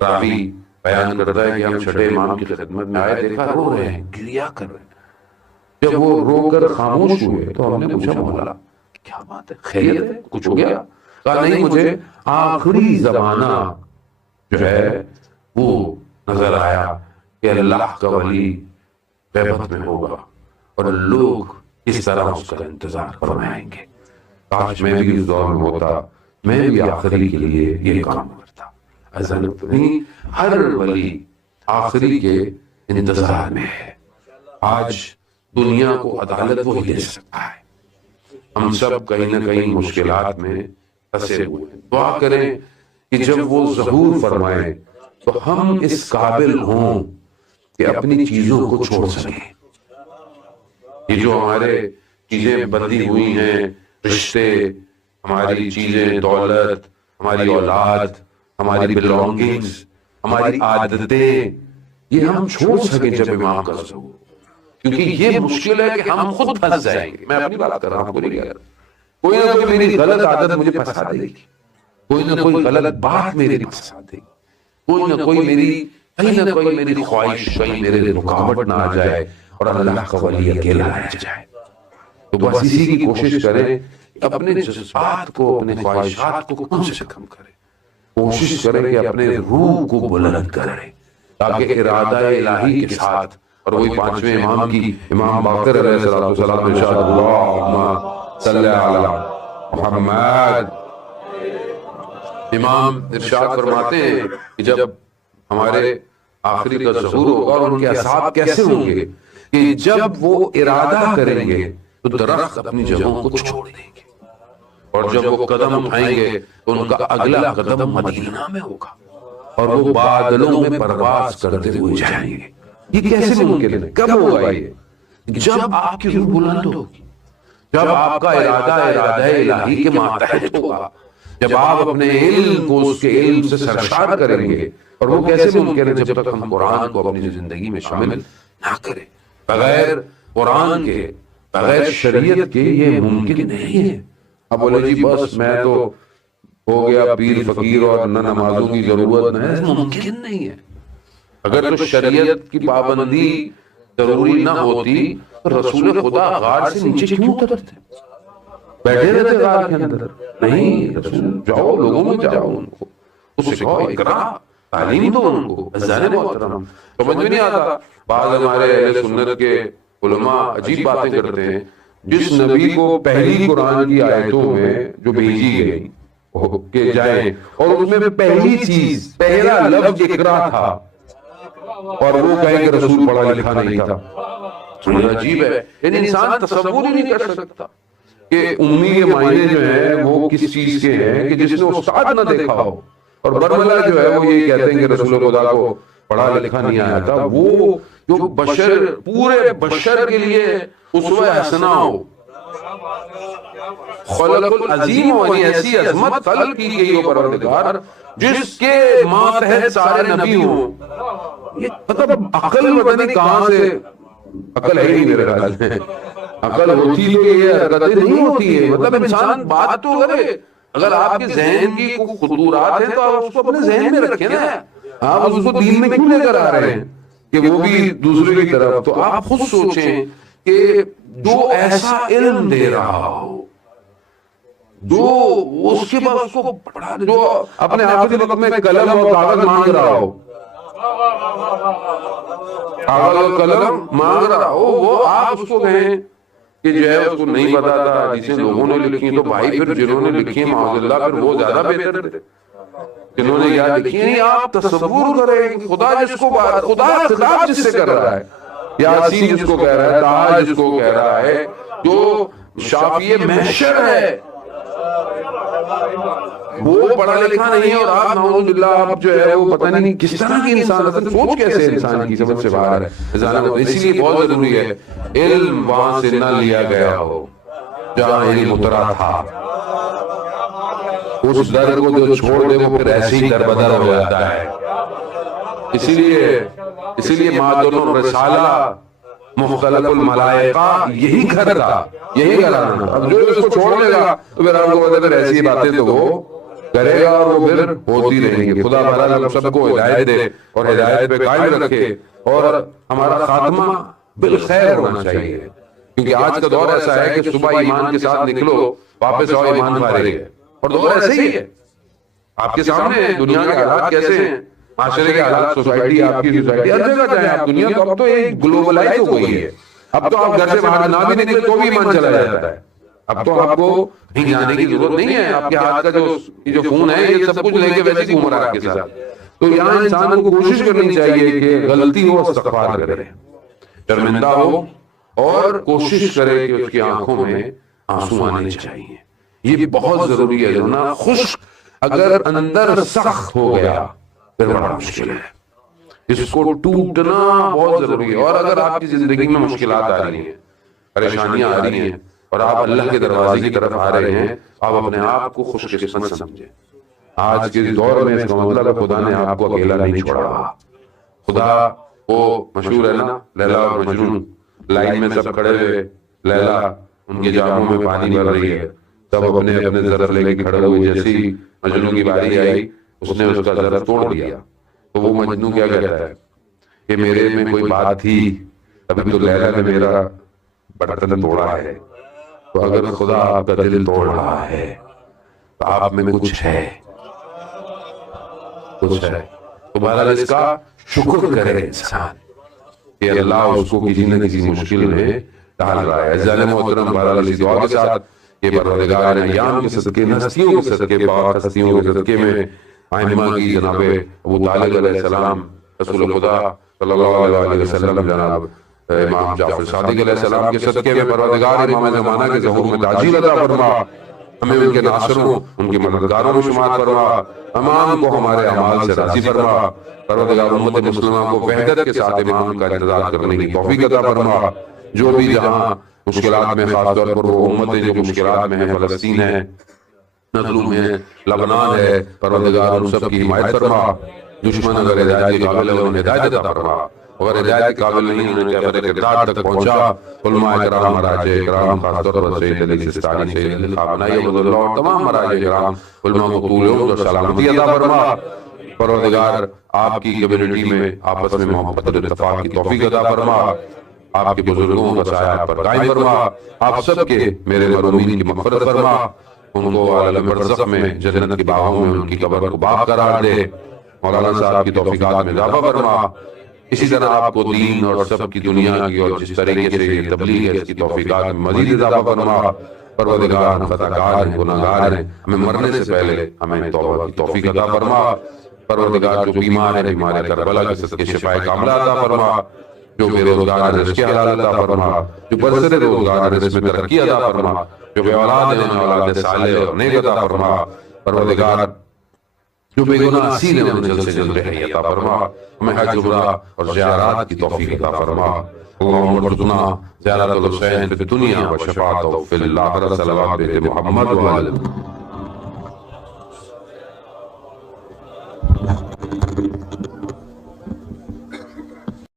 راوی بیان کرتا ہے کہ ہم چھٹے امام کی خدمت میں آئے، دیکھا رو رہے ہیں، گریا کر رہے ہیں۔ جب وہ رو کر خاموش ہوئے تو ہم نے پوچھا مولا کیا بات ہے، خیریت ہے، کچھ ہو گیا؟ کہا نہیں، مجھے آخری زمانہ جو ہے وہ نظر آیا کہ اللہ کا ولی غیبت میں ہوگا اور لوگ اس طرح اس کا انتظار فرمائیں گے، کاش میں بھی اس دور میں ہوتا، میں بھی آخری کے لیے یہ کام کرتا۔ حضرت نہیں، ہر ولی آخری کے انتظار میں ہے۔ آج دنیا کو عدالت وہی دے سکتا ہے۔ ہم سب کہیں نہ کہیں مشکلات میں پھنسے ہوئے ہیں، دعا کریں کہ جب وہ ظہور فرمائے تو ہم اس قابل ہوں کہ اپنی چیزوں کو چھوڑ سکیں۔ یہ جو ہمارے چیزیں بندی ہوئی ہیں، رشتے، ہماری چیزیں، دولت، ہماری اولاد، ہماری بلونگنگز، ہماری عادتیں، یہ ہم چھوڑ سکیں جب امام کا ظہور، کیونکہ یہ مشکل ہے کہ ہم خود پھنس جائیں گے۔ میں اپنی بات کر رہا ہوں، آپ کو نہیں کہہ رہا۔ کوئی نہ کوئی میری غلط عادت مجھے پھنسا دے گی، کوئی نہ کوئی غلط بات میری پھنسا دے گی، کوئی نہ کوئی میری کہیں نہ کوئی میری خواہش کہیں میرے رکاوٹ نہ آ جائے اور اللہ کا ولی اکیلا رہ جائے۔ تو بس اسی کی کوشش کریں، اپنے جذبات کو، اپنے خواہشات کو کم سے کم کریں، کوشش کریں کہ اپنے روح کو بلند کریں تاکہ ارادہ الہی کے ساتھ، اور وہی پانچویں امام کی، امام باقر علیہ السلام ارشاد اللہم صلی علی محمد، امام ارشاد فرماتے ہیں کہ جب ہمارے آخری کا ظہور ہوگا اور ان کے اصحاب کیسے ہوں گے کہ جب وہ ارادہ کریں گے تو درخت اپنی جگہوں کو چھوڑ دیں گے، اور جب وہ قدم اٹھائیں گے تو ان کا اگلا قدم مدینہ میں ہوگا اور وہ بادلوں میں پرواز کرتے ہوئے جائیں گے۔ یہ کیسے ممکن ہے؟ کب ہوگا یہ؟ جب آپ کی روح بلند ہوگی، جب آپ کا ارادہ الہی کے ماتحت ہوگا، جب آپ اپنے علم کو اس کے علم سے سرشار کریں گے۔ اور وہ کیسے ممکن ہے؟ جب تک ہم قرآن کو اپنی زندگی میں شامل نہ کریں۔ بغیر قرآن کے، بغیر شریعت کے یہ ممکن نہیں ہے۔ اب بولے جی بس میں تو ہو گیا پیر فقیر اور نہ نمازوں کی ضرورت ہے، ممکن نہیں ہے۔ اگر تو شریعت کی پابندی ضروری نہ ہوتی تو رسول خدا غار سے نیچے کیوں اترتے؟ بیٹھے رہتے غار کے اندر؟ نہیں، رسول جاؤ، لوگوں میں جاؤ، ان کو سکھاؤ، اقرا، تعلیم دو ان کو۔ عزیزان محترم، سمجھ میں نہیں آتا، بعض ہمارے اہل سنت کے علماء عجیب باتیں کرتے ہیں۔ جس نبی کو پہلی قرآن کی آیتوں میں جو بھیجی گئی کہ جائیں، اور اس میں پہلی چیز، پہلا لفظ اقرا تھا، اور وہ کہیں کہ رسول پڑھا لکھا نہیں تھا۔ عجیب ہے، یعنی انسان تصور ہی نہیں کر سکتا کہ امی کے معنی جو ہیں وہ کس چیز کے ہیں کہ جس نے استاد نہ دیکھا ہو، اور برملا جو ہے وہ یہ کہتے ہیں کہ رسول خدا کو پڑھا لکھا نہیں آیا تھا۔ وہ جو بشر، پورے بشر کے لیے اسوہ حسنہ ہو، خلق العظیم ہو، ایسی عظمت خلق کی گئی ہو پروردگار جس کے ماتحت سارے نبی ہوں۔ یہ مطلب عقل پتہ نہیں کہاں سے، عقل ہے ہی میرے خیال میں، عقل ہوتی تو یہ حرکتیں نہیں ہوتی ہے۔ مطلب انسان بات تو کرے، اگر آپ کے ذہن کی کوئی خطورات ہیں تو آپ اس کو اپنے ذہن میں رکھیں نا، آپ اس کو دین میں کیوں لے کر آ رہے ہیں کہ وہ بھی دوسرے کی طرف؟ تو آپ خود سوچیں کہ جو ایسا علم دے رہا ہو، جو اس کے بعد اس کو پڑھا، جو اپنے آخری وقت میں قلم اور کاغذ مانگ رہا ہو، کاغذ اور قلم مانگ رہا ہو، وہ آپ اس کو کہیں کہ جو ہے اس کو نہیں پتا تھا، حدیثیں لوگوں نے لکھی ہیں، تو بھائی پھر جنہوں نے لکھی ہیں معاذ اللہ پھر وہ زیادہ بہتر تھے جنہوں نے یاد لکھی ہیں۔ آپ تصور کریں کہ خدا جس کو، خدا خطاب جس سے کر رہا ہے، یاسین جس کو کہہ رہا ہے، طٰہٰ جس کو کہہ رہا ہے، جو شافی محشر ہے، وہ پڑھا لکھا نہیں ہے، اور آپ نعوذ باللہ آپ جو ہے وہ پتہ نہیں کس طرح کی انسان، سوچ کیسے انسان کی سمجھ سے باہر ہے۔ اسی لیے بہت ضروری ہے علم وہاں سے نہ لیا گیا ہو جہاں علم اترا تھا۔ اس در کو جو چھوڑ دے وہ پھر ایسے ہی در بدر ہو جاتا ہے۔ اسی لیے مادر الرسالہ مختلف الملائکہ یہی گھر تھا، یہی گھر آنا۔ اب جو اس کو چھوڑ دے گا تو پھر آپ کو پھر ایسی باتیں تو کرے گا اور وہ پھر ہوتی رہیں گی. خدا بہرحال ہم سب کو ہدایت دے اور ہدایت پہ قائم رکھے اور ہمارا خاتمہ بالخیر ہونا چاہیے. کیونکہ آج کا دور ایسا ہے کہ صبح ایمان کے ساتھ نکلو واپس آؤ ایمان فارغ ہے. اور دور ایسے ہی ہے. آپ کے سامنے دنیا کے حالات کیسے ہیں, معاشرے کے حالات, سوسائٹی, آپ کی سوسائٹی, ہر جگہ جائیں آپ. دنیا تو اب تو ایک گلوبلائز ہو گئی ہے. اب تو آپ گھر سے باہر نہ بھی نکلے تو بھی ایمان چلا جاتا ہے. اب تو آپ کو کہیں جانے کی ضرورت نہیں ہے. آپ کے ہاتھ کا جو فون ہے یہ سب کچھ لے کے ویسے ہی گھوم رہا ہے آپ کے ساتھ. تو یہاں انسان کو کوشش کرنی چاہیے کہ غلطی ہو استغفار کرے, شرمندہ ہو اور کوشش کرے کہ اس کی آنکھوں میں آنسو آنے چاہیے. یہ بہت ضروری ہے. جو نا خشک اگر اندر سخت ہو گیا پھر بڑا مشکل ہے. اس کو ٹوٹنا بہت ضروری ہے. اور اگر آپ کی زندگی میں مشکلات آ رہی ہیں, پریشانیاں آ رہی ہیں اور آپ اللہ کے دروازے کی طرف آ رہے ہیں, آپ اپنے آپ کو خوش قسمت سمجھیں. آج کے دور میں اس کا مطلب ہے خدا نے آپ کو اکیلا نہیں چھوڑا. خدا وہ مشہور ہے نا لیلا اور مجنون, لائن میں سب کھڑے ہوئے, لیلا ان کے جاموں میں پانی بھر رہی ہے, سب اپنے اپنے ظرف لے کے کھڑے ہوئے. جیسی مجنون کی باری آئی اس نے اس کا ظرف توڑ دیا. تو وہ مجنون کیا کہتا ہے کہ میرے میں کوئی بات تھی ابھی تو لیلا نے میرا برتن توڑا ہے. تو اگر خدا آپ کا دل توڑ رہا ہے تو آپ میں کچھ ہے, کچھ ہے. تو بہرحال اس کا شکر کرے انسان کہ اللہ اس کو کسی نہ کسی مشکل میں ڈال رہا ہے. عزیزان محترم, بہرحال اس دعا کے ساتھ کہ پروردگار ایام کے صدقے, ہستیوں کے صدقے, پاک ہستیوں کے صدقے میں آئمہ کی جناب ابو طالب علیہ السلام, رسول خدا صلی اللہ علیہ وسلم, جناب امام جعفر صادق علیہ السلام کے صدقے میں پروردگار امام زمانہ کے ظہور میں تعجیل عطا فرما, ہمیں ان کے ناصروں, ان کے مددگاروں میں شمار فرما, امام کو ہمارے اعمال سے راضی فرما. پروردگار امت مسلمہ کو وحدت کے ساتھ امام کا انتظار کرنے کی توفیق عطا فرما. جو بھی جہاں مشکلات میں, خاص طور پر وہ امتیں جو مشکلات میں ہیں, فلسطین ہے, نظلوم ہے, لبنان ہے, پروردگار ان سب کی حمایت فرما. دشمن اگر ہدایت کے قابل ہے انہیں ہدایت عطا فرما, اگر ہدایت کے قابل نہیں انہیں کہتے کردار تک پہنچا. علماء کرام, مراجع کرام, خاص طور پر سید علی سستانی, سید علی خامنائی عبد اللہ اور تمام مراجع کرام, علماء کو طول عمر اور سلامتی عطا فرما. پروردگار آپ کی کمیونٹی میں آپس میں محبت اور اتفاق کی توفیق عطا فرما. آپ کے بزرگوں کا سایہ آپ پر قائم فرما. آپ سب کے میرے مرحومین کی مغفرت فرما. ان کو عالم برزخ میں جنت کے باغوں میں ان کی قبر کو باغ قرار دے. مولانا صاحب کی توفیقات میں اضافہ فرما. اسی طرح آپ کو دین اور سب کی دنیا کی اور جس طریقے سے تبلیغ ہے اس کی توفیقات میں مزید اضافہ فرما. پروردگار ہم خطاکار ہیں, گناہگار ہیں, ہمیں مرنے سے پہلے ہمیں توبہ کی توفیق عطا فرما. پروردگار جو بیمار ہے بیمار کربلا کے صدقے شفائے کاملہ عطا فرما. جو بے روزگار ہے رزق حلال عطا فرما. جو برسر روزگار ہے رزق میں ترقی عطا فرما. جو بے اولاد ہیں اولاد صالح اور نیک عطا فرما. پروردگار جو بے گناہ اسیر ہیں انہیں جلد سے جلد رہائی عطا فرما. ہمیں حج عمرہ اور زیارات کی توفیق عطا فرما. اللہم ارزقنا زیارت الحسین فی الدنیا و شفاعتہ فی الآخرہ. صلوات محمد و آلہ